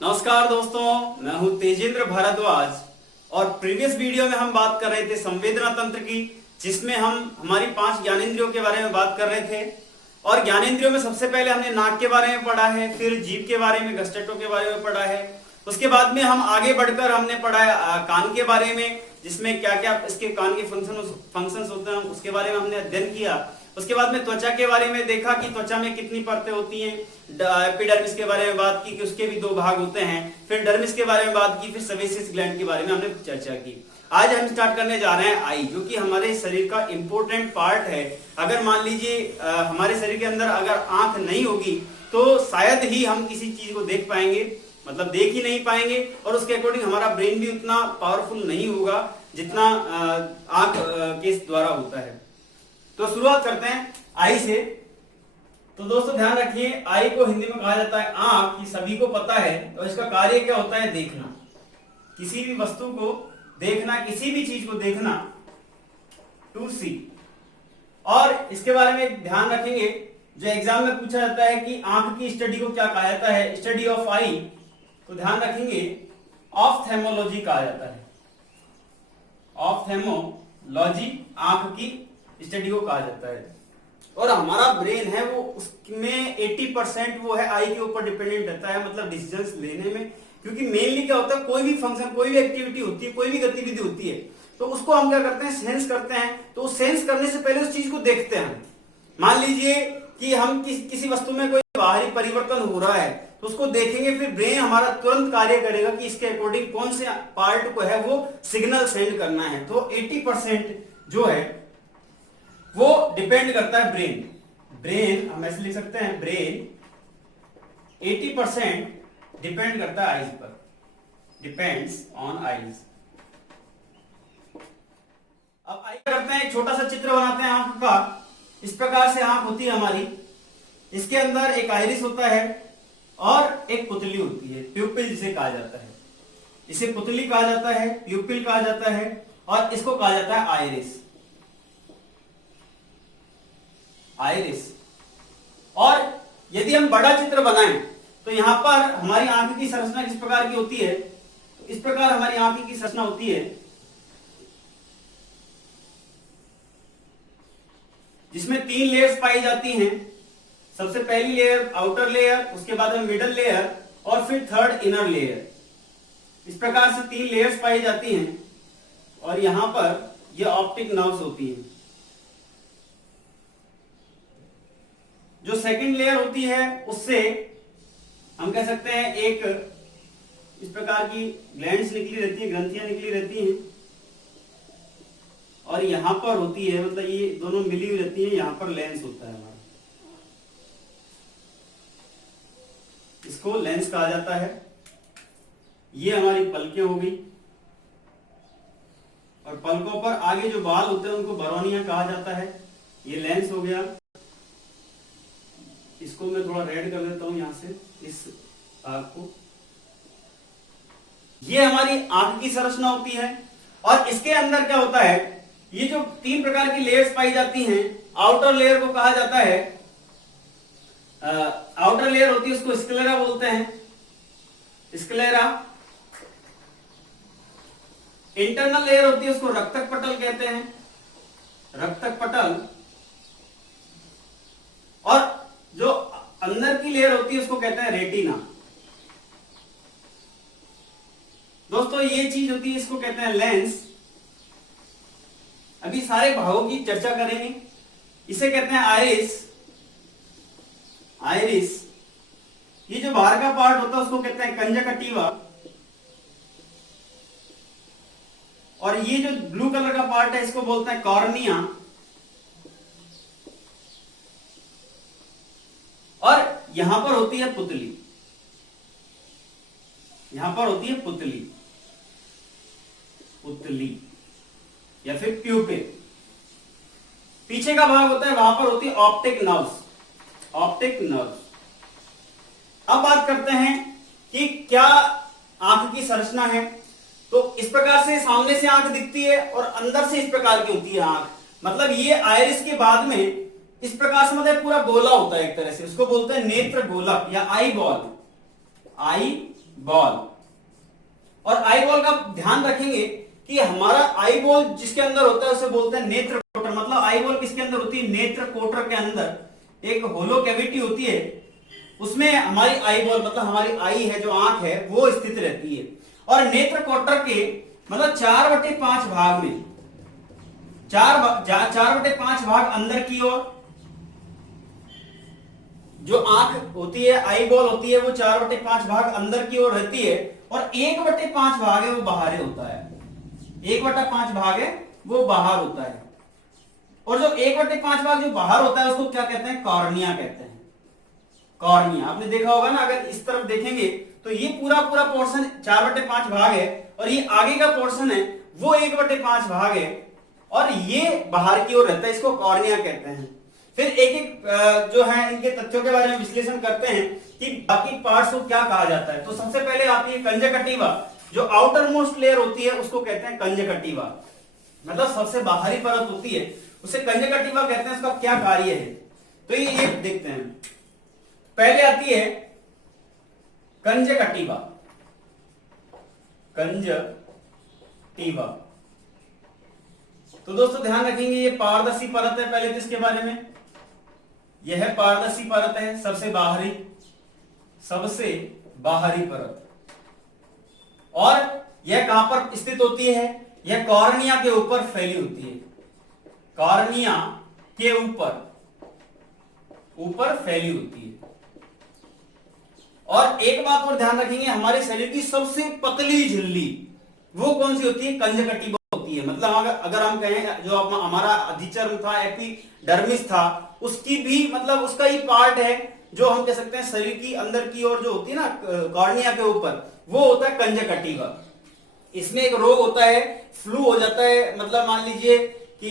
नमस्कार दोस्तों, मैं हूं तेजेंद्र भारद्वाज और प्रीवियस वीडियो में हम बात कर रहे थे संवेदना तंत्र की, जिसमें हम हमारी 5 ज्ञानेंद्रियों के बारे में बात कर रहे थे। और ज्ञानेंद्रियों में सबसे पहले हमने नाक के बारे में पढ़ा है, फिर जीभ के बारे में, गस्टेटो के बारे में पढ़ा है। उसके बाद में हम आगे बढ़कर हमने पढ़ा कान के बारे में, जिसमें क्या क्या इसके कान के फंक्शंस होते हैं, उसके बारे में हमने अध्ययन किया। उसके बाद में त्वचा के बारे में देखा कि त्वचा में कितनी परतें होती हैं। एपिडर्मिस के बारे में बात की कि उसके भी 2 भाग होते हैं। फिर डर्मिस के बारे में बात की, फिर सेबेसियस ग्लैंड के बारे में हमने चर्चा की। आज हम स्टार्ट करने जा रहे हैं आई, जो कि हमारे शरीर का इंपॉर्टेंट पार्ट है। अगर मान लीजिए हमारे शरीर के अंदर अगर आंख नहीं होगी तो शायद ही हम किसी चीज को देख पाएंगे, मतलब देख ही नहीं पाएंगे। और उसके अकॉर्डिंग हमारा ब्रेन भी उतना पावरफुल नहीं होगा जितना आंख के द्वारा होता है। तो शुरुआत करते हैं आई से। तो दोस्तों ध्यान रखिए, आई को हिंदी में कहा जाता है आंख, ये सभी को पता है। और इसका कार्य क्या होता है? देखना, किसी भी वस्तु को देखना, किसी भी चीज को देखना, टू सी। और इसके बारे में ध्यान रखेंगे, जो एग्जाम में पूछा जाता है कि आंख की स्टडी को क्या कहा जाता है, स्टडी ऑफ आई, तो ध्यान रखेंगे ऑफ्थेल्मोलॉजी कहा जाता है। ऑफ्थेल्मोलॉजी आंख की स्टडी को कहा जाता है। और हमारा ब्रेन है वो, उसमें 80% वो है आई के ऊपर डिपेंडेंट रहता है, मतलब डिसीजंस लेने में। क्योंकि मेनली क्या होता है, कोई भी फंक्शन, कोई भी एक्टिविटी होती है, कोई भी गतिविधि होती है, तो उसको हम क्या करते हैं, सेंस करते हैं। तो सेंस करने से पहले उस चीज को देखते हैं। मान लीजिए कि हम किसी वस्तु में कोई बाहरी परिवर्तन हो रहा है, तो उसको देखेंगे, फिर ब्रेन हमारा तुरंत कार्य करेगा कि इसके अकॉर्डिंग कौन से पार्ट को है वो सिग्नल सेंड करना है। तो 80% जो है वो डिपेंड करता है ब्रेन हम ऐसे लिख सकते हैं, ब्रेन 80% डिपेंड करता है आईज पर, डिपेंड्स ऑन आईज। अब आई करते हैं, एक छोटा सा चित्र बनाते हैं आंख का। इस प्रकार से आंख होती है हमारी। इसके अंदर एक आइरिस होता है और एक पुतली होती है, प्यूपिल जिसे कहा जाता है। इसे पुतली कहा जाता है, प्यूपिल कहा जाता है, और इसको कहा जाता है आइरिस। और यदि हम बड़ा चित्र बनाएं तो यहां पर हमारी आंख की संरचना किस प्रकार की होती है, तो इस प्रकार हमारी आंख की संरचना होती है, जिसमें 3 लेयर्स पाई जाती हैं। सबसे पहली लेयर आउटर लेयर, उसके बाद में मिडल लेयर, और फिर थर्ड इनर लेयर। इस प्रकार से 3 लेयर्स पाई जाती हैं। और यहां पर ये ऑप्टिक नर्व्स होती हैं। जो सेकंड लेयर होती है उससे हम कह सकते हैं एक इस प्रकार की ग्लैंड्स निकली रहती है, ग्रंथियां निकली रहती हैं। और यहां पर होती है, मतलब ये दोनों मिली हुई रहती है, यहां पर लेंस होता है हमारा, इसको लेंस कहा जाता है। ये हमारी पलकें हो गई, और पलकों पर आगे जो बाल होते हैं उनको बरौनियां कहा जाता है। ये लेंस हो गया। इसको मैं थोड़ा रेड कर देता हूं यहां से, इस भाग को। ये हमारी आंख की संरचना होती है। और इसके अंदर क्या होता है, ये जो 3 प्रकार की लेयर्स पाई जाती हैं, आउटर लेयर को कहा जाता है, आउटर लेयर होती है उसको स्क्लेरा बोलते हैं, स्क्लेरा। इंटरनल लेयर होती है उसको रक्तक पटल कहते हैं, रक्तक पटल। और जो अंदर की लेयर होती है उसको कहते हैं रेटिना। दोस्तों ये चीज होती है, इसको कहते हैं लेंस। अभी सारे भागों की चर्चा करेंगे। इसे कहते हैं आइरिस, आइरिस। ये जो बाहर का पार्ट होता है उसको कहते हैं कंजक्टिवा। और ये जो ब्लू कलर का पार्ट है इसको बोलते हैं कॉर्निया। और यहां पर होती है पुतली, यहां पर होती है पुतली, पुतली या फिर प्यूपिल। पीछे का भाग होता है, वहां पर होती है ऑप्टिक नर्व्स, ऑप्टिक नर्व्स। अब बात करते हैं कि क्या आंख की संरचना है। तो इस प्रकार से सामने से आंख दिखती है और अंदर से इस प्रकार की होती है आंख। मतलब ये आइरिस के बाद में इस प्रकार से मतलब पूरा गोला होता है एक तरह से, उसको बोलते हैं नेत्र गोलक या आई बॉल, आई बॉल। और आई बॉल का ध्यान रखेंगे कि हमारा आई बॉल जिसके अंदर होता है उसे बोलते हैं नेत्र कोटर। मतलब आई बॉल किसके अंदर होती है? नेत्र कोटर के अंदर एक होलो कैविटी होती है, उसमें हमारी आई बॉल मतलब हमारी आई है जो आंख है वो स्थित रहती है। और नेत्र कोटर के मतलब 4/5 भाग में 4/5 भाग अंदर की ओर जो आंख होती है, आई बॉल होती है, वो 4/5 भाग अंदर की ओर रहती है और 1/5 भाग है वो बाहर होता है। 1/5 भाग है वो बाहर होता है। और जो 1/5 भाग जो बाहर होता है उसको क्या कहते हैं? कॉर्निया कहते हैं। कॉर्निया आपने देखा होगा ना, अगर इस तरफ देखेंगे तो ये पूरा पोर्शन 4/5 भाग है और ये आगे का पोर्शन है वो 1/5 भाग है और ये बाहर की ओर रहता है, इसको कॉर्निया कहते हैं। फिर एक एक जो है इनके तथ्यों के बारे में विश्लेषण करते हैं कि बाकी पार्ट्स को क्या कहा जाता है। तो सबसे पहले आती है कंजक्टिवा, जो आउटर मोस्ट लेयर होती है उसको कहते हैं कंजक्टिवा, मतलब सबसे बाहरी परत होती है उसे कंजक्टिवा कहते हैं। उसका क्या कार्य है तो ये देखते हैं। पहले आती है कंजक्टिवा। कंजक्टिवा तो दोस्तों ध्यान रखेंगे ये पारदर्शी परत है। पहले तो इसके बारे में, यह है पारदर्शी परत है, सबसे बाहरी परत। और यह कहां पर स्थित होती है? यह कॉर्निया के ऊपर फैली होती है। कॉर्निया के ऊपर फैली होती है। और एक बात और ध्यान रखेंगे, हमारे शरीर की सबसे पतली झिल्ली वो कौन सी होती है? कंजक्टिवा होती है। मतलब अगर हम कहें जो हमारा अधिचर्म था, एपिडर्मिस था, उसकी भी मतलब उसका ही पार्ट है जो हम कह सकते हैं शरीर की अंदर की ओर जो होती है ना कॉर्निया के ऊपर, वो होता है कंजक्टिवा। इसमें एक रोग होता है, फ्लू हो जाता है, मतलब मान लीजिए कि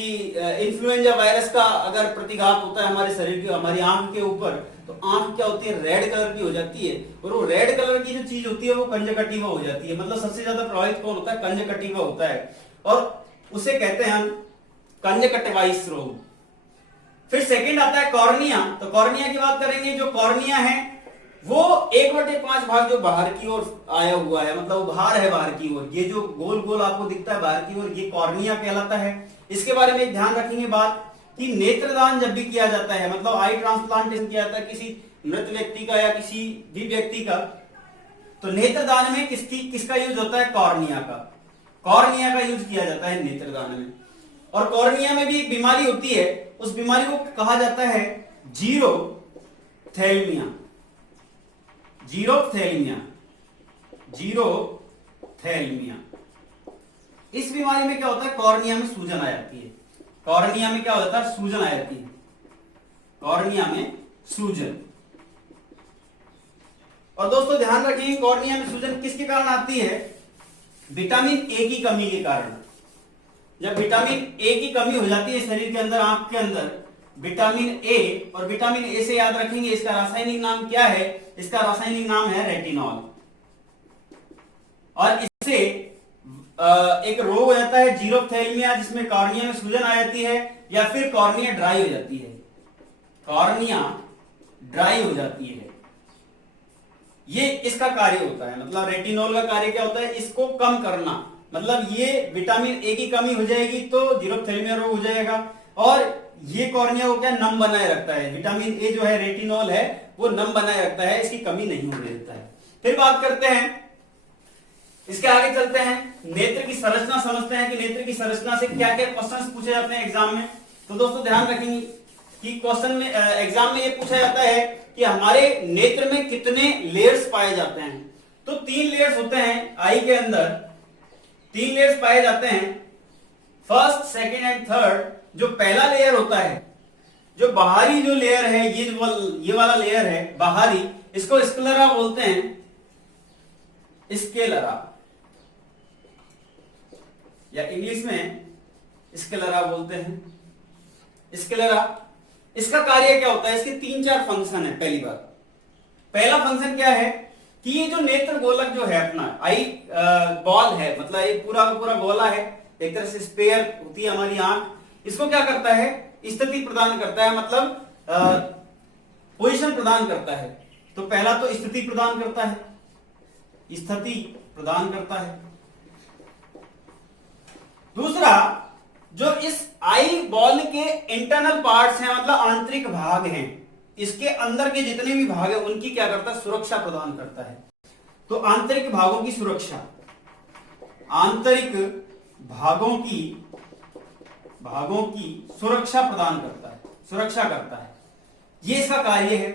इन्फ्लुएंजा वायरस का अगर प्रतिघात होता है हमारे शरीर की, हमारी आंख के ऊपर, तो आंख क्या होती है? रेड कलर की हो जाती है। और वो रेड कलर की जो चीज होती है वो कंजक्टिवा हो जाती है। मतलब सबसे ज्यादा प्रभावित कौन होता है? कंजक्टिवा होता है और उसे कहते हैं हम कंजक्टिवाइटिस रोग। फिर सेकंड आता है कॉर्निया। तो कॉर्निया की बात करेंगे। जो कॉर्निया है वो 1/5 भाग जो बाहर की ओर आया हुआ है, मतलब वो बाहर है बाहर की ओर, ये जो गोल गोल आपको दिखता है बाहर की ओर, ये कॉर्निया कहलाता है। इसके बारे में एक ध्यान रखेंगे बात कि नेत्रदान जब भी किया जाता है, मतलब आई ट्रांसप्लांटेशन किया जाता है किसी मृत व्यक्ति का या किसी भी व्यक्ति का, तो नेत्रदान में किसका यूज होता है? कॉर्निया का। कॉर्निया का यूज किया जाता है नेत्रदान में। और कॉर्निया में भी एक बीमारी होती है, उस बीमारी को कहा जाता है जीरोथैल्मिया। जीरोथैल्मिया। इस बीमारी में क्या होता है? कॉर्निया में सूजन आ जाती है। कॉर्निया में क्या होता है? सूजन आ जाती है। कॉर्निया में सूजन। और दोस्तों ध्यान रखिए कॉर्निया में सूजन किसके कारण आती है? विटामिन ए की कमी के कारण। जब विटामिन ए की कमी हो जाती है शरीर के अंदर, आंख के अंदर, विटामिन ए, और विटामिन ए से याद रखेंगे इसका रासायनिक नाम क्या है? इसका रासायनिक नाम है रेटिनॉल। और इससे एक रोग हो जाता है जीरोथैल्मिया, जिसमें कॉर्निया में सूजन आ जाती है या फिर कॉर्निया ड्राई हो जाती है। कॉर्निया ड्राई हो जाती है, ये इसका कार्य होता है। मतलब रेटिनॉल का कार्य क्या होता है? इसको कम करना। मतलब ये विटामिन ए की कमी हो जाएगी तो जीरोथैल्मिया रोग हो जाएगा। और ये कॉर्निया को क्या नम बनाए रखता है। विटामिन ए जो है, रेटिनॉल है, वो नम बनाए रखता है, इसकी कमी नहीं होने देता है। फिर बात करते हैं, इसके आगे चलते हैं, नेत्र की संरचना समझते हैं कि नेत्र की संरचना से क्या क्या क्वेश्चंस पूछे जाते हैं एग्जाम में। तो दोस्तों ध्यान रखेंगे कि क्वेश्चन में एग्जाम में ये पूछा जाता है कि हमारे नेत्र में कितने लेयर्स पाए जाते हैं। तो 3 लेयर्स होते हैं आई के अंदर, 3 लेयर्स पाए जाते हैं, फर्स्ट, सेकेंड एंड थर्ड। जो पहला लेयर होता है, जो बाहरी जो लेयर है, ये वाला लेयर है बाहरी, इसको स्क्लेरा बोलते हैं। स्क्लेरा या इंग्लिश में स्क्लेरा बोलते हैं। स्क्लेरा, इसका कार्य क्या होता है? इसके 3-4 फंक्शन है। पहला फंक्शन क्या है कि ये जो नेत्र गोलक जो है अपना आई बॉल है, मतलब ये पूरा का पूरा गोला है, एक तरह से स्पेयर होती है हमारी आंख, इसको क्या करता है? स्थिति प्रदान करता है, मतलब पोजीशन प्रदान करता है। तो पहला तो स्थिति प्रदान करता है, स्थिति प्रदान करता है। दूसरा, जो इस आई बॉल के इंटरनल पार्ट्स हैं, मतलब आंतरिक भाग हैं, इसके अंदर के जितने भी भाग हैं उनकी क्या करता है, सुरक्षा प्रदान करता है। तो आंतरिक भागों की सुरक्षा, आंतरिक भागों की सुरक्षा प्रदान करता है, सुरक्षा करता है, ये इसका कार्य है।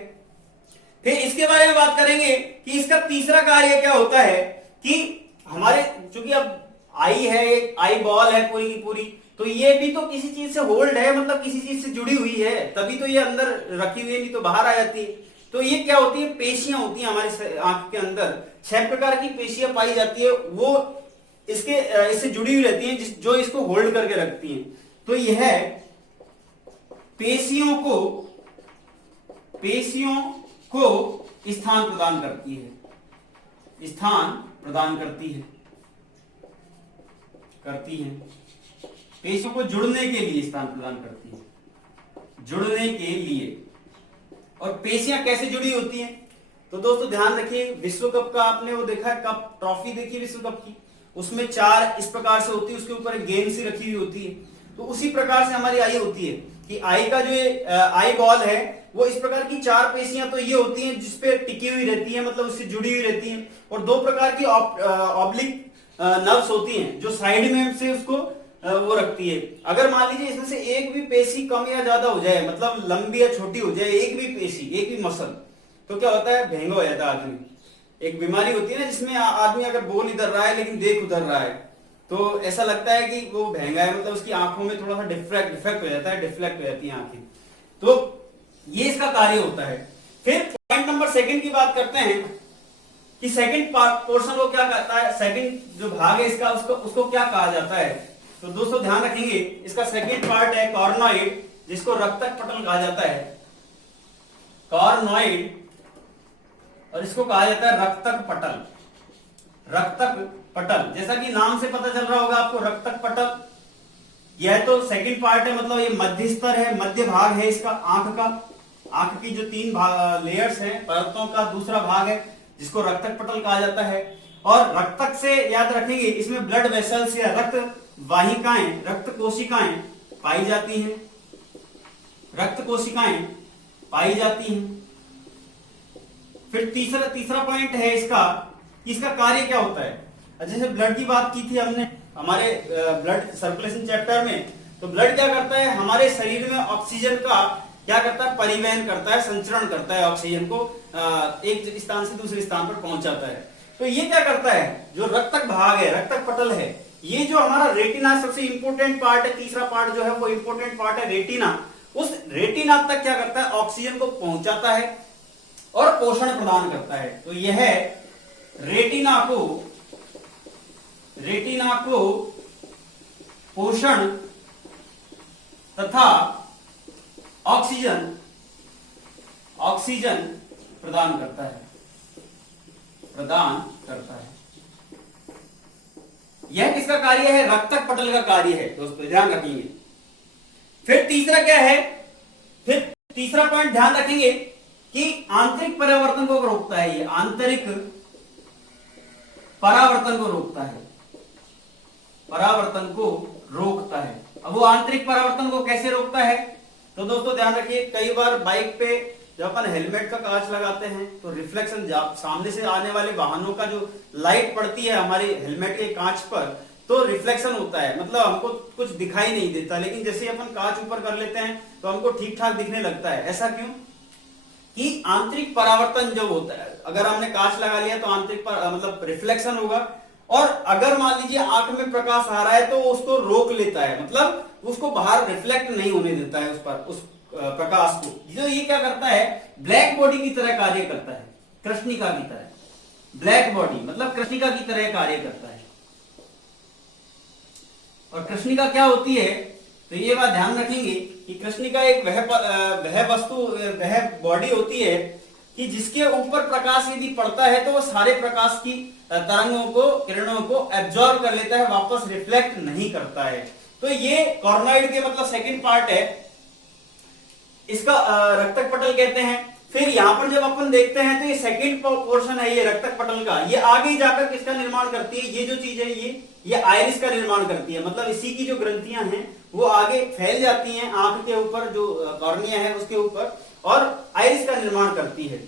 फिर इसके बारे में बात करेंगे कि इसका तीसरा कार्य क्या होता है कि हमारे, चूंकि अब आई है, एक आई बॉल है पूरी की पूरी, तो ये भी तो किसी चीज से होल्ड है, मतलब किसी चीज से जुड़ी हुई है, तभी तो ये अंदर रखी हुई है, नहीं तो बाहर आ जाती है। तो ये क्या होती है, पेशियां होती हैं हमारे आंख के अंदर, 6 प्रकार की पेशियां पाई जाती है, वो इससे जुड़ी हुई रहती हैं, जो इसको होल्ड करके रखती हैं। तो यह पेशियों को स्थान प्रदान करती है, स्थान प्रदान करती है, पेशियों को जुड़ने के लिए स्थान प्रदान करती है, जुड़ने के लिए। और पेशियां कैसे जुड़ी होती हैं, तो दोस्तों ध्यान रखिए, विश्व कप का आपने वो देखा है, कप ट्रॉफी देखी विश्व कप की, उसमें 4 इस प्रकार से होती है, उसके ऊपर एक गेंद सी रखी हुई होती है। तो उसी प्रकार से हमारी आई होती है कि आई का जो आई बॉल है वो इस प्रकार की 4 पेशियां तो ये होती हैं जिसपे टिकी हुई रहती है, मतलब उससे जुड़ी हुई रहती हैं, और 2 प्रकार की ऑब्लिक नर्व्स होती हैं जो साइड में से उसको वो रखती है। अगर मान लीजिए इसमें से एक भी पेशी कम या ज्यादा हो जाए, मतलब लंबी या छोटी हो जाए, एक भी पेशी, एक भी मसल, तो क्या होता है, भेंगा हो जाता है आदमी। एक बीमारी होती है ना जिसमें आदमी अगर बोल इधर रहा है लेकिन देख उधर रहा है, तो ऐसा लगता है कि वो भेंगा है, मतलब उसकी आंखों में थोड़ा सा डिफ्लेक्ट हो जाता है, डिफ्लेक्ट हो जाती है आंखें। तो ये इसका कार्य होता है। फिर पॉइंट नंबर 2 की बात करते हैं कि सेकंड पोर्शन को क्या कहता है, सेकंड जो भाग है इसका, उसको क्या कहा जाता है। तो दोस्तों ध्यान रखेंगे, इसका सेकंड पार्ट है कॉर्नोइड, जिसको रक्तक पटल कहा जाता है, कॉर्नोइड, और इसको कहा जाता है रक्तक पटल, रक्तक पटल। जैसा कि नाम से पता चल रहा होगा आपको, रक्तक पटल, यह तो सेकंड पार्ट है, मतलब ये मध्य स्तर है, मध्य भाग है इसका, आंख का, आंख की जो 3 लेयर्स हैं, परतों का दूसरा भाग है जिसको रक्तक पटल कहा जाता है। और रक्तक से याद रखेंगे, इसमें ब्लड वेसल्स या रक्त वाहिकाएं, रक्त कोशिकाएं पाई जाती हैं, रक्त कोशिकाएं पाई जाती हैं। फिर तीसरा पॉइंट है इसका कार्य क्या होता है। जैसे ब्लड की बात की थी हमने हमारे ब्लड सर्कुलेशन चैप्टर में, तो ब्लड क्या करता है, हमारे शरीर में ऑक्सीजन का क्या करता है, परिवहन करता है, संचरण करता है, ऑक्सीजन को एक स्थान से दूसरे स्थान पर पहुंचाता है। तो ये क्या करता है, जो रक्तक भाग है, रक्तक पटल है, ये जो हमारा रेटिना सबसे इंपोर्टेंट पार्ट है, तीसरा पार्ट जो है वो इंपोर्टेंट पार्ट है रेटिना, उस रेटिना तक क्या करता है, ऑक्सीजन को पहुंचाता है और पोषण प्रदान करता है। तो यह रेटिना को पोषण तथा ऑक्सीजन प्रदान करता है, यह किसका कार्य है, रक्तक पटल का कार्य है दोस्तों, ध्यान रखेंगे। फिर तीसरा क्या है, फिर तीसरा पॉइंट ध्यान रखेंगे कि आंतरिक परावर्तन को रोकता है, ये आंतरिक परावर्तन को रोकता है, अब वो आंतरिक परावर्तन को कैसे रोकता है, तो दोस्तों ध्यान रखिए, कई बार बाइक पे जब अपन हेलमेट का कांच लगाते हैं तो रिफ्लेक्शन, सामने से आने वाले वाहनों का जो लाइट पड़ती है हमारे हेलमेट के कांच पर, तो रिफ्लेक्शन होता है, मतलब हमको कुछ दिखाई नहीं देता, लेकिन जैसे अपन कांच ऊपर कर लेते हैं तो हमको ठीक ठाक दिखने लगता है। ऐसा क्यों, कि आंतरिक परावर्तन जो होता है, अगर हमने कांच लगा लिया तो आंतरिक मतलब रिफ्लेक्शन होगा, और अगर मान लीजिए आंख में प्रकाश आ रहा है तो उसको रोक लेता है, मतलब उसको बाहर रिफ्लेक्ट नहीं होने देता है उस प्रकाश को। जो ये क्या करता है, ब्लैक बॉडी की तरह कार्य करता है, कृष्णिका की तरह, ब्लैक बॉडी मतलब कृष्णिका की तरह कार्य करता है। और कृष्णिका क्या होती है, तो ये बात ध्यान रखेंगे कि कृष्णिका एक वह बॉडी होती है कि जिसके ऊपर प्रकाश यदि पड़ता है तो वो सारे प्रकाश की तरंगों को, किरणों को एब्जॉर्ब कर लेता है, वापस रिफ्लेक्ट नहीं करता है। तो ये कॉर्नोइड के मतलब सेकंड पार्ट है, इसका रक्तक पटल कहते हैं। फिर यहाँ पर जब अपन देखते हैं तो ये सेकंड पोर्शन है ये रक्तक पटल का, ये आगे जाकर किसका निर्माण करती है, ये जो चीज है ये आइरिस का निर्माण करती है। मतलब इसी की जो ग्रंथियां हैं वो आगे फैल जाती हैं आंख के ऊपर, जो कॉर्निया है उसके ऊपर, और आइरिस का निर्माण करती है।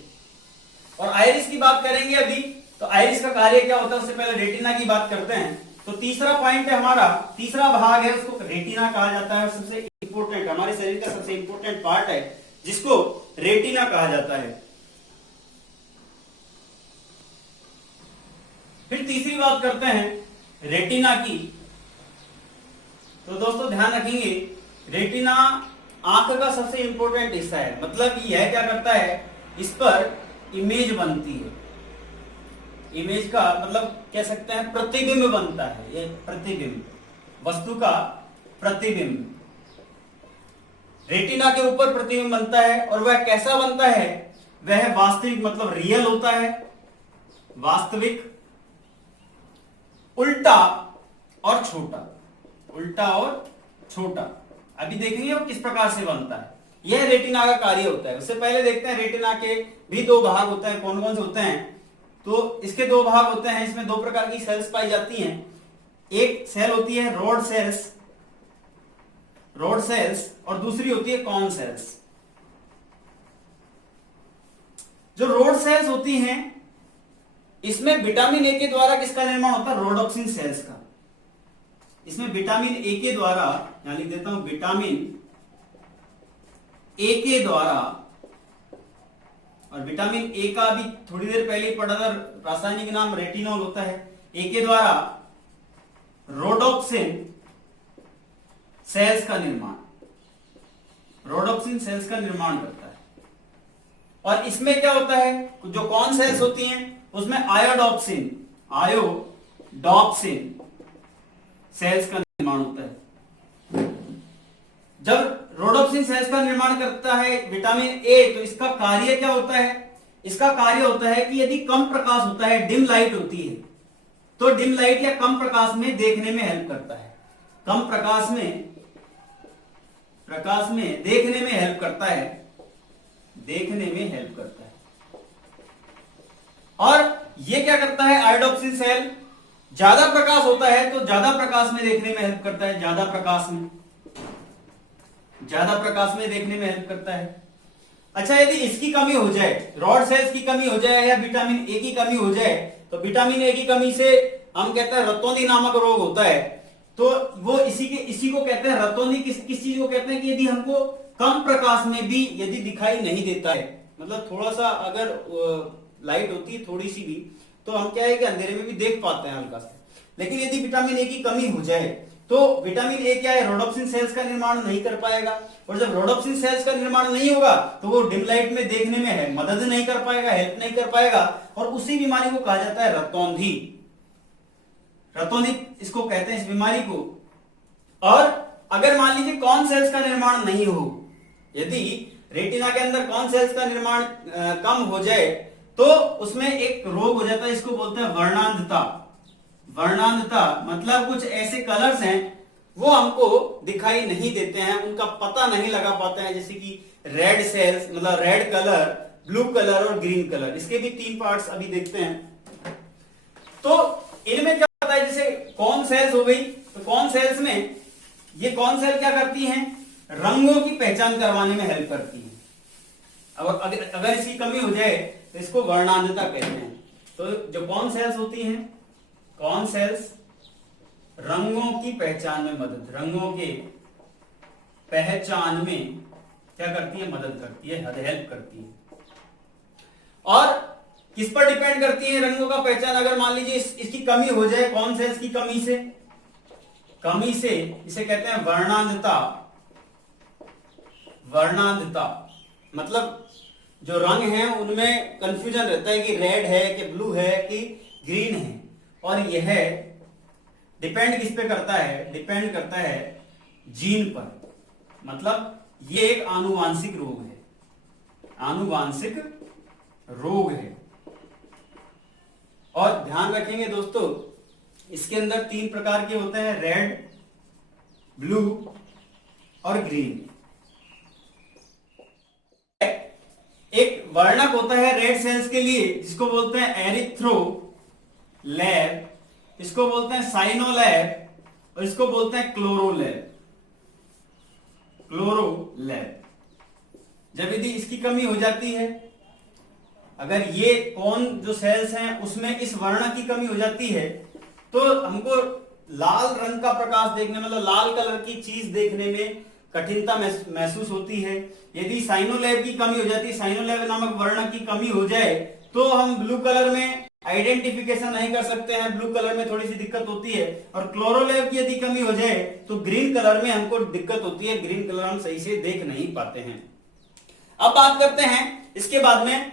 और आइरिस की बात करेंगे अभी, तो आइरिस का कार्य क्या होता है उससे पहले रेटिना की बात करते हैं। तो तीसरा पॉइंट है हमारा, तीसरा भाग है उसको रेटिना कहा जाता है। सबसे इंपोर्टेंट, हमारे शरीर का सबसे इंपोर्टेंट पार्ट है जिसको रेटिना कहा जाता है। फिर तीसरी बात करते हैं रेटिना की। तो दोस्तों ध्यान रखेंगे, रेटिना आंख का सबसे इंपोर्टेंट हिस्सा है। मतलब यह क्या करता है, इस पर इमेज बनती है। इमेज का मतलब कह सकते हैं प्रतिबिंब बनता है, ये प्रतिबिंब, वस्तु का प्रतिबिंब रेटिना के ऊपर प्रतिबिंब बनता है। और वह कैसा बनता है, वह वास्तविक मतलब रियल होता है, वास्तविक, उल्टा और छोटा, उल्टा और छोटा। अभी देखेंगे वो किस प्रकार से बनता है, यह रेटिना का कार्य होता है। उससे पहले देखते हैं रेटिना के भी दो भाग होते हैं, कौन कौन से होते हैं। तो इसके दो भाग होते हैं, इसमें दो प्रकार की सेल्स पाई जाती हैं। एक सेल होती है रॉड सेल्स, रॉड सेल्स, और दूसरी होती है कॉन सेल्स। जो रॉड सेल्स होती हैं इसमें विटामिन ए के द्वारा किसका निर्माण होता है, रोडोप्सिन सेल्स का। इसमें विटामिन ए के द्वारा, यहां लिख देता हूं, विटामिन ए के द्वारा, और विटामिन ए का अभी थोड़ी देर पहले ही पढ़ा था, रासायनिक नाम रेटिनॉल होता है। ए के द्वारा रोडोप्सिन सेल्स का निर्माण, रोडोप्सिन सेल्स का निर्माण करता है। और इसमें क्या होता है, जो कॉन सेल्स होती हैं उसमें आयोडोप्सिन, आयोडोप्सिन सेल्स का निर्माण होता है। जब रोडोप्सिन सेल्स का निर्माण करता है विटामिन ए, तो इसका कार्य क्या होता है, इसका कार्य होता है कि यदि कम प्रकाश होता है, डिम लाइट होती है, तो डिम लाइट या कम प्रकाश में देखने में हेल्प करता है, कम प्रकाश में देखने में हेल्प करता है, देखने में हेल्प करता है। और ये क्या करता है, आयोडोप्सिन सेल, ज्यादा प्रकाश होता है तो ज्यादा प्रकाश में देखने में हेल्प करता है, ज्यादा प्रकाश में देखने में हेल्प करता है। अच्छा, यदि इसकी कमी हो जाए, रॉड सेल्स की कमी हो जाए या विटामिन ए की कमी हो जाए, तो विटामिन ए की कमी से हम कहते हैं रतौंधी नामक रोग होता है। तो वो इसी को कहते हैं रतौंधी। किस चीज को कहते हैं कि यदि हमको कम प्रकाश में भी यदि दिखाई नहीं देता है, मतलब थोड़ा सा अगर लाइट होती है थोड़ी सी भी, तो हम क्या है कि अंधेरे में भी देख पाते हैं हल्का सा। लेकिन यदि विटामिन ए की कमी हो जाए तो विटामिन ए क्या है, रोडोप्सिन सेल्स का निर्माण नहीं कर पाएगा। और जब रोडोप्सिन सेल्स का निर्माण नहीं होगा तो वो डिम लाइट में देखने में है मदद नहीं कर पाएगा, हेल्प नहीं कर पाएगा, और उसी बीमारी को कहा जाता है रतौंधी। रतौंधी इसको कहते हैं, इस बीमारी को। और अगर मान लीजिए कॉन सेल्स का निर्माण नहीं हो, यदि रेटिना के अंदर कॉन सेल्स का निर्माण कम हो जाए, तो उसमें एक रोग हो जाता है, इसको बोलते हैं वर्णांधता। वर्णांधता मतलब कुछ ऐसे कलर्स हैं वो हमको दिखाई नहीं देते हैं, उनका पता नहीं लगा पाते हैं, जैसे कि रेड सेल्स, मतलब रेड कलर, ब्लू कलर और ग्रीन कलर। इसके भी 3 पार्ट्स अभी देखते हैं। तो इनमें क्या होता है, जैसे कॉन सेल्स हो गई, तो कॉन सेल्स में ये कॉन सेल क्या करती हैं, रंगों की पहचान करवाने में हेल्प करती है। अगर इसकी कमी हो जाए तो इसको वर्णांधता कहते हैं। तो जो कॉन सेल्स होती हैं, कॉन सेल्स रंगों की पहचान में मदद, रंगों के पहचान में क्या करती है, मदद करती है, हेल्प करती है। और किस पर डिपेंड करती है रंगों का पहचान, अगर मान लीजिए इसकी कमी हो जाए, कॉन सेल्स की कमी से इसे कहते हैं वर्णांधता। वर्णांधता मतलब जो रंग हैं उनमें कंफ्यूजन रहता है कि रेड है कि ब्लू है कि ग्रीन है, और यह डिपेंड किस पे करता है, डिपेंड करता है जीन पर। मतलब ये एक आनुवांशिक रोग है, आनुवांशिक रोग है। और ध्यान रखेंगे दोस्तों, इसके अंदर 3 प्रकार के होते हैं, रेड, ब्लू और ग्रीन। एक वर्णक होता है रेड सेल्स के लिए जिसको बोलते हैं एरिथ्रोलैब, इसको बोलते हैं साइनोलैब और इसको बोलते हैं क्लोरोलैब। क्लोरोलैब जब यदि इसकी कमी हो जाती है, अगर ये कौन जो सेल्स हैं उसमें इस वर्ण की कमी हो जाती है तो हमको लाल रंग का प्रकाश देखने मतलब लाल कलर की चीज देखने में कठिनता महसूस होती है। यदि साइनोलैब की कमी हो जाती है, साइनोलैब नामक वर्ण की कमी हो जाए तो हम ब्लू कलर में आइडेंटिफिकेशन नहीं कर सकते हैं, ब्लू कलर में थोड़ी सी दिक्कत होती है। और क्लोरोलैब की यदि कमी हो जाए तो ग्रीन कलर में हमको दिक्कत होती है, ग्रीन कलर हम सही से देख नहीं पाते हैं। अब बात करते हैं इसके बाद में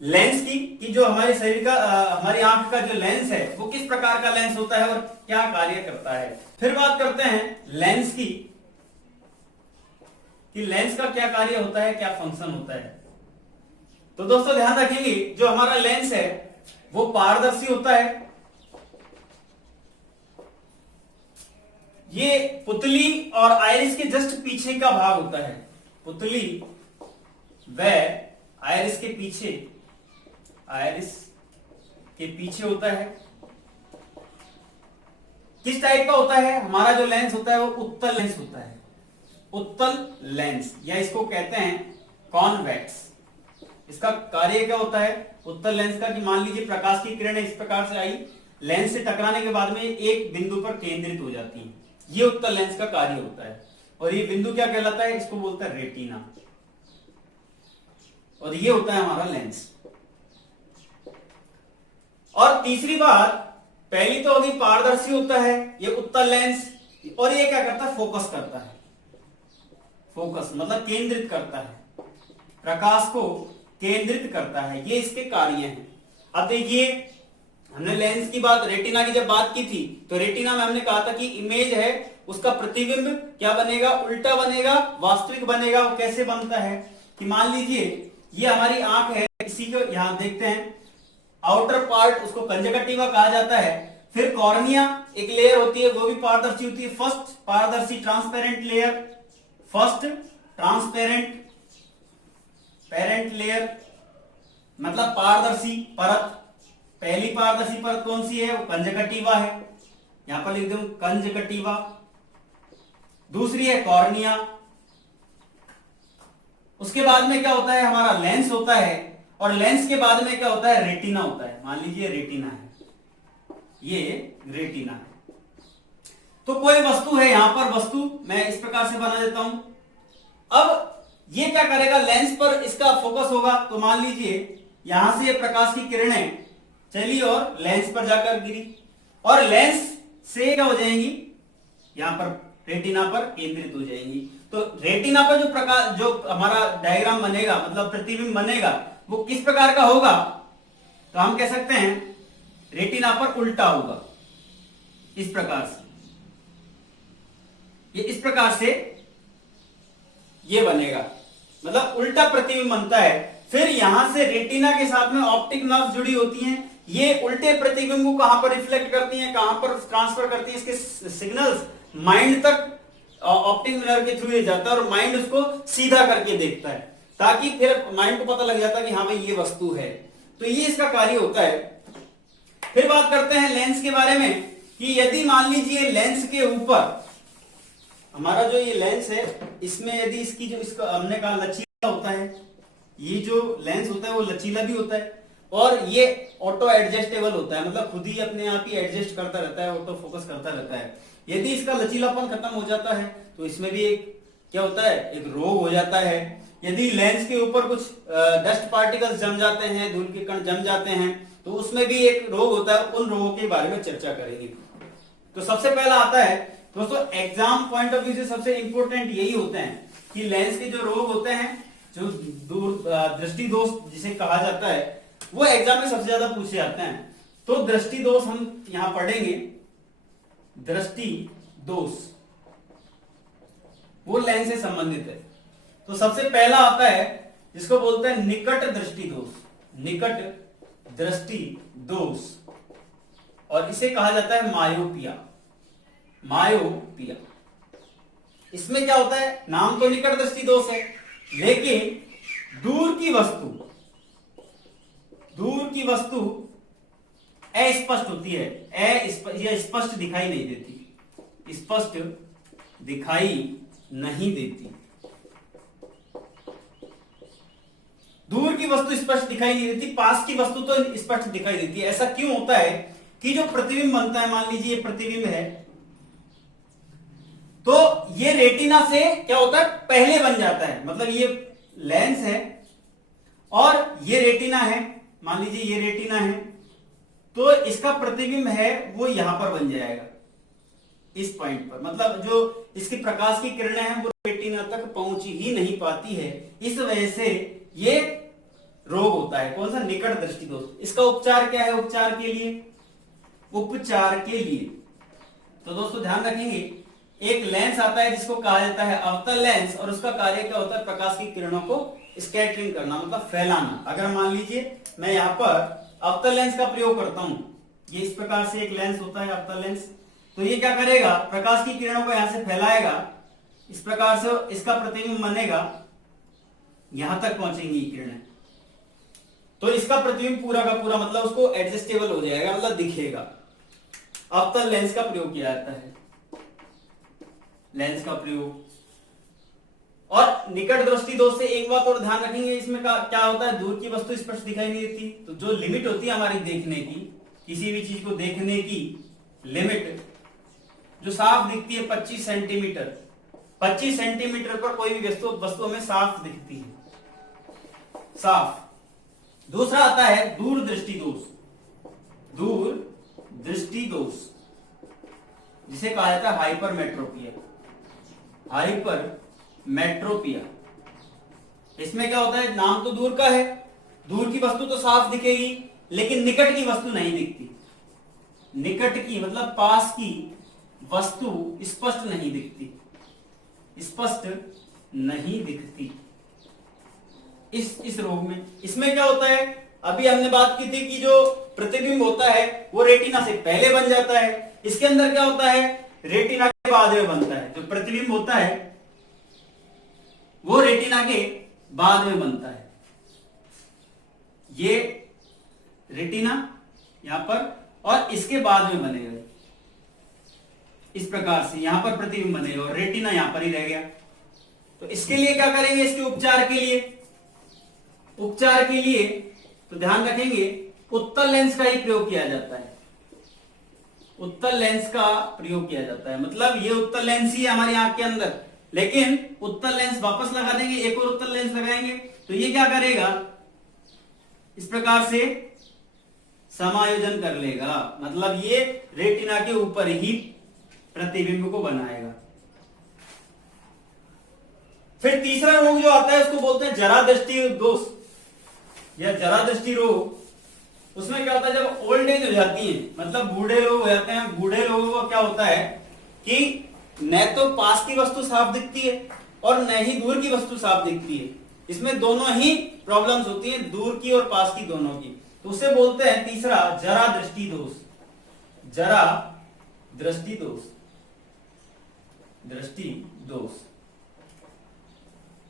लेंस की कि जो हमारे शरीर का हमारी आंख का जो लेंस है वो किस प्रकार का लेंस होता है और क्या कार्य करता है। फिर बात करते हैं लेंस की कि लेंस का क्या कार्य होता है, क्या फंक्शन होता है। तो दोस्तों ध्यान रखेंगे जो हमारा लेंस है वो पारदर्शी होता है। ये पुतली और आइरिस के जस्ट पीछे का भाग होता है, पुतली व आइरिस के पीछे, आइरिस के पीछे होता है। किस टाइप का होता है हमारा जो लेंस होता है वो उत्तल लेंस होता है, उत्तल लेंस या इसको कहते हैं कॉन्वेक्स। इसका कार्य क्या होता है उत्तल लेंस का कि मान लीजिए प्रकाश की किरणें इस प्रकार से आई, लेंस से टकराने के बाद में एक बिंदु पर केंद्रित हो जाती है, ये उत्तल लेंस का कार्य होता है। और ये बिंदु क्या कहलाता है, इसको बोलता है रेटिना, और ये होता है हमारा लेंस। और तीसरी बात, पहली तो होगी पारदर्शी होता है ये उत्तल लेंस, और ये क्या करता है फोकस करता है, फोकस मतलब केंद्रित करता है, प्रकाश को केंद्रित करता है, ये इसके कार्य हैं। अब देखिए हमने लेंस की बात, रेटिना की जब बात की थी तो रेटिना में हमने कहा था कि इमेज है उसका प्रतिबिंब क्या बनेगा, उल्टा बनेगा, वास्तविक बनेगा। वो कैसे बनता है कि मान लीजिए ये हमारी आंख है, इसी को यहां देखते हैं, आउटर पार्ट उसको कंजक्टिवा कहा जाता है। फिर कॉर्निया एक लेयर होती है वो भी पारदर्शी होती है, फर्स्ट पारदर्शी transparent layer, first transparent parent layer मतलब पारदर्शी परत। पहली पारदर्शी परत कौन सी है, वो कंजक्टिवा है, यहां पर लिख दूं कंजक्टिवा। दूसरी है कॉर्निया। उसके बाद में क्या होता है हमारा लेंस होता है, और लेंस के बाद में क्या होता है रेटिना होता है। मान लीजिए रेटिना है, ये रेटिना है। तो कोई वस्तु है यहां पर, वस्तु मैं इस प्रकार से बना देता हूं। अब ये क्या करेगा, लेंस पर इसका फोकस होगा, तो मान लीजिए यहां से प्रकाश की किरणें चली और लेंस पर जाकर गिरी, और लेंस से क्या हो जाएंगी, यहां पर रेटिना पर केंद्रित हो जाएंगी। तो रेटिना पर जो प्रकाश, जो हमारा डायग्राम बनेगा मतलब प्रतिबिंब बनेगा, वो किस प्रकार का होगा, तो हम कह सकते हैं रेटिना पर उल्टा होगा, इस प्रकार से, ये इस प्रकार से ये बनेगा, मतलब उल्टा प्रतिबिंब बनता है। फिर यहां से रेटिना के साथ में ऑप्टिक नर्व जुड़ी होती हैं, ये उल्टे प्रतिबिंब को कहां पर रिफ्लेक्ट करती हैं, कहां पर ट्रांसफर करती हैं, इसके सिग्नल्स माइंड तक ऑप्टिक नर्व के थ्रू जाता है, और माइंड उसको सीधा करके देखता है, ताकि फिर माइंड को पता लग जाता है कि हाँ भाई ये वस्तु है। तो ये इसका कार्य होता है। फिर बात करते हैं लेंस के बारे में कि यदि मान लीजिए लेंस के ऊपर हमारा जो ये लेंस है, इसमें यदि इसकी जो इसका हमने कहा लचीला होता है, ये जो लेंस होता है वो लचीला भी होता है, और ये ऑटो एडजस्टेबल होता है, मतलब खुद ही अपने आप ही एडजस्ट करता रहता है, ऑटो फोकस करता रहता है। यदि इसका लचीलापन खत्म हो जाता है तो इसमें भी एक क्या होता है, एक रोग हो जाता है। यदि लेंस के ऊपर कुछ डस्ट पार्टिकल्स जम जाते हैं, धूल के कण जम जाते हैं, तो उसमें भी एक रोग होता है। उन रोगों के बारे में चर्चा करेंगे। तो सबसे पहला आता है दोस्तों, एग्जाम पॉइंट ऑफ व्यू से सबसे इंपॉर्टेंट यही होते हैं कि लेंस के जो रोग होते हैं, जो दूर दृष्टि दोष जिसे कहा जाता है, वो एग्जाम में सबसे ज्यादा पूछे जाते हैं। तो दृष्टि दोष हम यहां पढ़ेंगे, दृष्टि दोष वो लेंस से संबंधित है। तो सबसे पहला आता है जिसको बोलते हैं निकट दृष्टि दोष, निकट दृष्टि दोष, और इसे कहा जाता है मायोपिया, मायोपिया। इसमें क्या होता है, नाम तो निकट दृष्टि दोष है, लेकिन दूर की वस्तु अस्पष्ट होती है, यह स्पष्ट दिखाई नहीं देती, स्पष्ट दिखाई नहीं देती। दूर की वस्तु स्पष्ट दिखाई नहीं देती, पास की वस्तु तो स्पष्ट दिखाई देती है। ऐसा क्यों होता है कि जो प्रतिबिंब बनता है, मान लीजिए ये प्रतिबिंब है, तो ये रेटिना से क्या होता है, पहले बन जाता है। मतलब ये लेंस है और ये रेटिना है, मान लीजिए ये रेटिना है, तो इसका प्रतिबिंब है वो यहां पर बन जाएगा, इस पॉइंट पर। मतलब जो इसकी प्रकाश की किरणें हैं वो रेटिना तक पहुंच ही नहीं पाती है। इस वजह से ये रोग होता है, कौन सा, निकट दृष्टि दोष। इसका उपचार क्या है, उपचार के लिए तो दोस्तों ध्यान रखेंगे, एक लेंस आता है जिसको कहा जाता है अवतल लेंस, और उसका कार्य क्या होता है, प्रकाश की किरणों को स्कैटरिंग करना, मतलब फैलाना। अगर मान लीजिए मैं यहाँ पर अवतल लेंस का प्रयोग करता हूं, ये इस प्रकार से एक लेंस होता है अवतल लेंस, तो ये क्या करेगा, प्रकाश की किरणों को यहां से फैलाएगा, इस प्रकार से इसका प्रतिबिंब बनेगा, यहां तक पहुंचेंगी किरणें, तो इसका प्रतिबिंब पूरा का पूरा मतलब उसको एडजस्टेबल हो जाएगा, मतलब दिखेगा। अवतल लेंस का प्रयोग किया जाता है, लेंस का प्रयोग। और निकट दृष्टि दोष से एक बात और ध्यान रखेंगे, इसमें क्या होता है, दूर की वस्तु स्पष्ट दिखाई नहीं देती, तो जो लिमिट होती है हमारी देखने की, किसी भी चीज को देखने की लिमिट जो साफ दिखती है 25 सेंटीमीटर, 25 सेंटीमीटर पर कोई भी वस्तु हमें साफ दिखती है, साफ। दूसरा आता है दूर दृष्टि दोष, दूर दृष्टि दोष, जिसे कहा जाता है हाइपरमेट्रोपिया, हाइपरमेट्रोपिया। इसमें क्या होता है, नाम तो दूर का है, दूर की वस्तु तो साफ दिखेगी, लेकिन निकट की वस्तु नहीं दिखती। निकट की मतलब पास की वस्तु स्पष्ट नहीं दिखती, स्पष्ट नहीं दिखती इस रोग में। इसमें क्या होता है, अभी हमने बात की थी कि जो प्रतिबिंब होता है वो रेटिना से पहले बन जाता है, इसके अंदर क्या होता है, रेटिना के बाद में बनता है। जो प्रतिबिंब होता है वो रेटिना के बाद में बनता है, ये रेटिना यहां पर, और इसके बाद में बनेगा इस प्रकार से, यहां पर प्रतिबिंब बनेगा और रेटिना यहां पर ही रह गया। तो इसके लिए क्या करेंगे, इसके उपचार के लिए तो ध्यान रखेंगे उत्तल लेंस का ही प्रयोग किया जाता है, उत्तल लेंस का प्रयोग किया जाता है। मतलब ये उत्तल लेंस ही है हमारी आंख के अंदर, लेकिन उत्तल लेंस वापस लगा देंगे, एक और उत्तल लेंस लगाएंगे, तो ये क्या करेगा, इस प्रकार से समायोजन कर लेगा, मतलब ये रेटिना के ऊपर ही प्रतिबिंब को बनाएगा। फिर तीसरा रोग जो आता है उसको बोलते हैं जरा दृष्टि दोष या जरा दृष्टि रोग। उसमें क्या होता है, जब ओल्ड एज हो जाती है, मतलब बूढ़े लोग हो जाते हैं, बूढ़े लोगों को क्या होता है कि न तो पास की वस्तु साफ दिखती है और न ही दूर की वस्तु साफ दिखती है, इसमें दोनों ही प्रॉब्लम्स होती हैं, दूर की और पास की दोनों की। तो उसे बोलते हैं तीसरा जरा दृष्टि दोष, जरा दृष्टि दोष, दृष्टि दोष।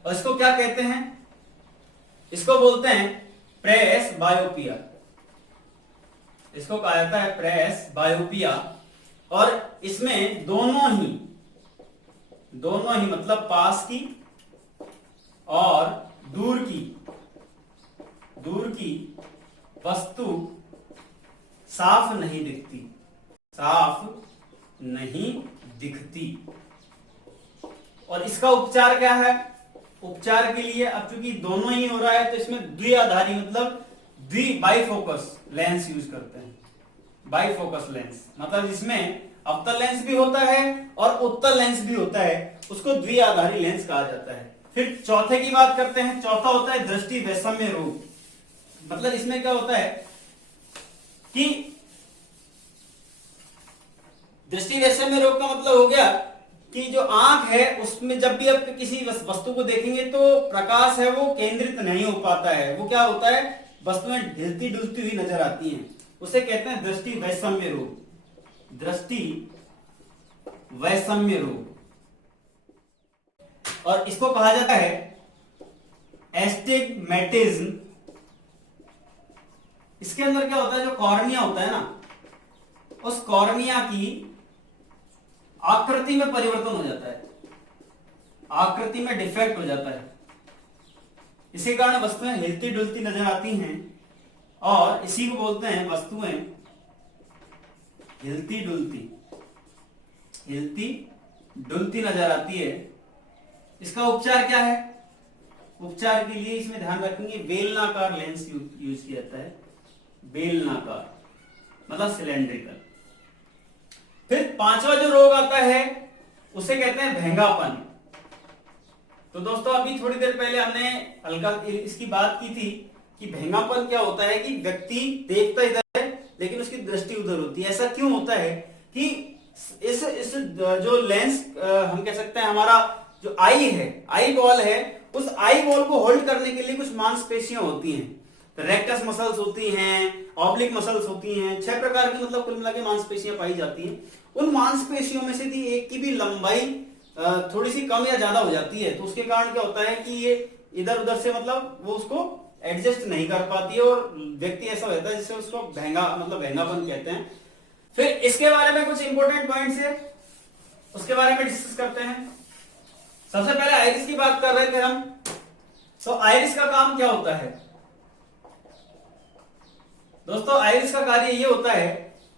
और इसको क्या कहते हैं, इसको बोलते हैं प्रेस बायोपिया, इसको कहा जाता है प्रेस बायोपिया। और इसमें दोनों ही मतलब पास की और दूर की वस्तु साफ नहीं दिखती, साफ नहीं दिखती। और इसका उपचार क्या है, उपचार के लिए अब चूंकि दोनों ही हो रहा है तो इसमें द्विआधारी मतलब बाइफोकस लेंस यूज करते हैं। बाइफोकस लेंस मतलब जिसमें अवतल लेंस भी होता है और उत्तल लेंस भी होता है, उसको द्विआधारी लेंस कहा जाता है। फिर चौथे की बात करते हैं, चौथा होता है दृष्टि वैषम्य रोग। मतलब इसमें क्या होता है कि दृष्टि वैषम्य रोग का मतलब हो गया कि जो आंख है उसमें जब भी आप किसी वस्तु को देखेंगे तो प्रकाश है वो केंद्रित नहीं हो पाता है, वो क्या होता है, वस्तुएं हिलती डुलती हुई नजर आती हैं, उसे कहते हैं दृष्टि वैषम्य रोग, दृष्टि वैषम्य रोग। और इसको कहा जाता है एस्टिग्मेटिज्म, इसके अंदर क्या होता है, जो कॉर्निया होता है ना, उस कॉर्निया की आकृति में परिवर्तन हो जाता है, आकृति में डिफेक्ट हो जाता है। इसी कारण वस्तुएं हिलती डुलती नजर आती हैं और इसी को बोलते हैं वस्तुएं हिलती डुलती नजर आती है। इसका उपचार क्या है? उपचार के लिए इसमें ध्यान रखेंगे बेलनाकार लेंस यूज किया जाता है, बेलनाकार मतलब सिलेंड्रिकल। फिर पांचवा जो रोग आता है उसे कहते हैं भेंगापन। तो दोस्तों अभी थोड़ी देर पहले हमने हल्का इसकी बात की थी कि भेंगापन क्या होता है, कि व्यक्ति देखता इधर है लेकिन उसकी दृष्टि उधर होती है। ऐसा क्यों होता है कि इस जो लेंस हम कह सकते हैं, हमारा जो आई है, आई बॉल है, उस आई बॉल को होल्ड करने के लिए कुछ मांसपेशियां होती हैं, रेक्टस मसल्स होती हैं, ऑब्लिक मसल्स होती हैं, 6 प्रकार की मतलब कुल मिला के मांसपेशियां पाई जाती हैं। उन मांसपेशियों में से एक की भी लंबाई थोड़ी सी कम या ज्यादा हो जाती है, तो उसके कारण क्या होता है कि ये इधर उधर से मतलब वो उसको एडजस्ट नहीं कर पाती है और व्यक्ति ऐसा होता है जिससे उसको भेंगापन कहते हैं। फिर इसके बारे में कुछ इंपॉर्टेंट पॉइंट्स है, उसके बारे में डिस्कस करते हैं। सबसे पहले आइरिस की बात कर रहे थे हम। तो आइरिस का काम क्या होता है दोस्तों? आइरिस का कार्य ये होता है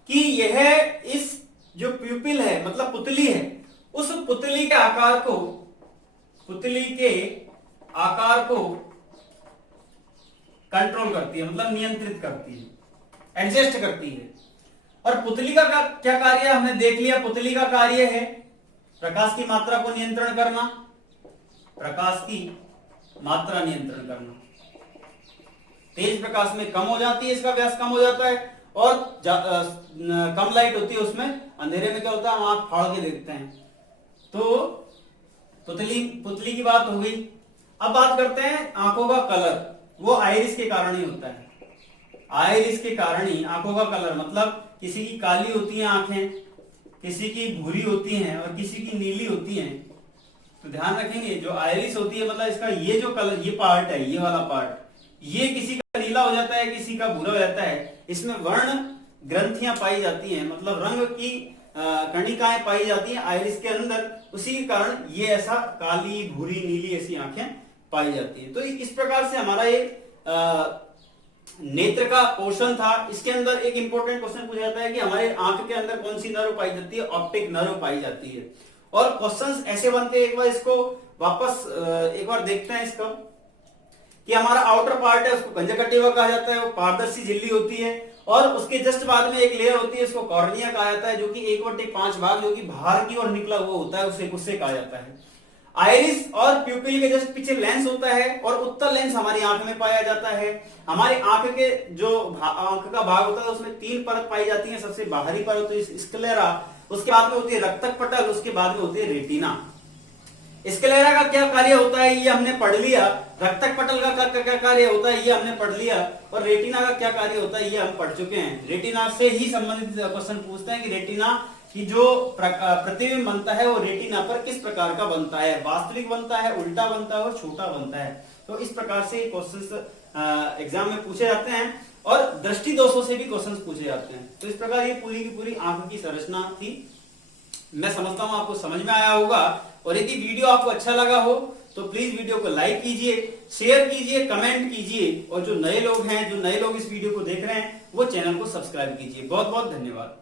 कि यह इस जो प्यूपिल है मतलब पुतली है, उस पुतली के आकार को कंट्रोल करती है, मतलब नियंत्रित करती है, एडजस्ट करती है। और पुतली का क्या कार्य हमने देख लिया। पुतली का कार्य है प्रकाश की मात्रा को नियंत्रण करना, प्रकाश की मात्रा नियंत्रण करना। तेज प्रकाश में कम हो जाती है, इसका व्यास कम हो जाता है, और कम लाइट होती है उसमें, अंधेरे में क्या होता है, हम आंख फाड़ के देखते हैं। तो पुतली की बात हो गई। अब बात करते हैं आंखों का कलर। वो आइरिस के कारण ही होता है, आइरिस के कारण ही आंखों का कलर, मतलब किसी की काली होती हैं आंखें, किसी की भूरी होती हैं और किसी की नीली होती हैं। तो ध्यान रखेंगे जो आइरिस होती है, मतलब इसका ये जो कलर, ये पार्ट है, ये वाला पार्ट, ये किसी का नीला हो जाता है, किसी का भूरा हो जाता है। इसमें वर्ण ग्रंथियां पाई जाती हैं, मतलब रंग की कणिकाएं पाई जाती हैं आइरिस के अंदर। उसी के कारण ये ऐसा काली भूरी नीली ऐसी आंखें पाई जाती हैं। तो इस प्रकार से हमारा ये नेत्र का पोर्शन था। इसके अंदर एक इंपॉर्टेंट क्वेश्चन पूछा जाता है कि हमारे आंख के अंदर कौन सी नर्व पाई जाती है? ऑप्टिक नर्व पाई जाती है। और क्वेश्चंस ऐसे बनते हैं, एक बार इसको वापस एक बार देखते हैं इसको, कि हमारा आउटर पार्ट है उसको कंजक्टिवा कहा जाता है, वो पारदर्शी झिल्ली होती है, और उसके जस्ट बाद में एक लेयर होती है उसको कॉर्निया कहा जाता है, जो कि 1/5 भाग जो कि बाहर की ओर निकला हुआ होता है उससे कहा जाता है। आइरिस और प्यूपिल के जस्ट पीछे लेंस होता है, और उत्तल लेंस हमारी आंख में पाया जाता है। हमारी आंख के जो आंख का भाग होता है उसमें 3 परत पाई जाती है। सबसे बाहरी परत होती है स्क्लेरा, उसके बाद में होती है रक्तक पटल, उसके बाद में होती है रेटिना। स्क्लेरा का क्या कार्य होता है ये हमने पढ़ लिया, रक्तक पटल का क्या कार्य होता है ये हमने पढ़ लिया, और रेटिना का क्या कार्य होता है ये हम पढ़ चुके हैं। रेटिना से ही संबंधित क्वेश्चन पूछते हैं कि रेटिना की जो प्रतिबिंब बनता है वो रेटिना पर किस प्रकार का बनता है, वास्तविक बनता है, उल्टा बनता है और छोटा बनता है। तो इस प्रकार से क्वेश्चंस एग्जाम में पूछे जाते हैं, और दृष्टि दोषों से भी क्वेश्चंस पूछे जाते हैं। तो इस प्रकार ये पूरी की पूरी आंख की संरचना थी। मैं समझता हूं आपको समझ में आया होगा, और यदि वीडियो आपको अच्छा लगा हो तो प्लीज वीडियो को लाइक कीजिए, शेयर कीजिए, कमेंट कीजिए, और जो नए लोग हैं, जो नए लोग इस वीडियो को देख रहे हैं, वो चैनल को सब्सक्राइब कीजिए। बहुत बहुत धन्यवाद।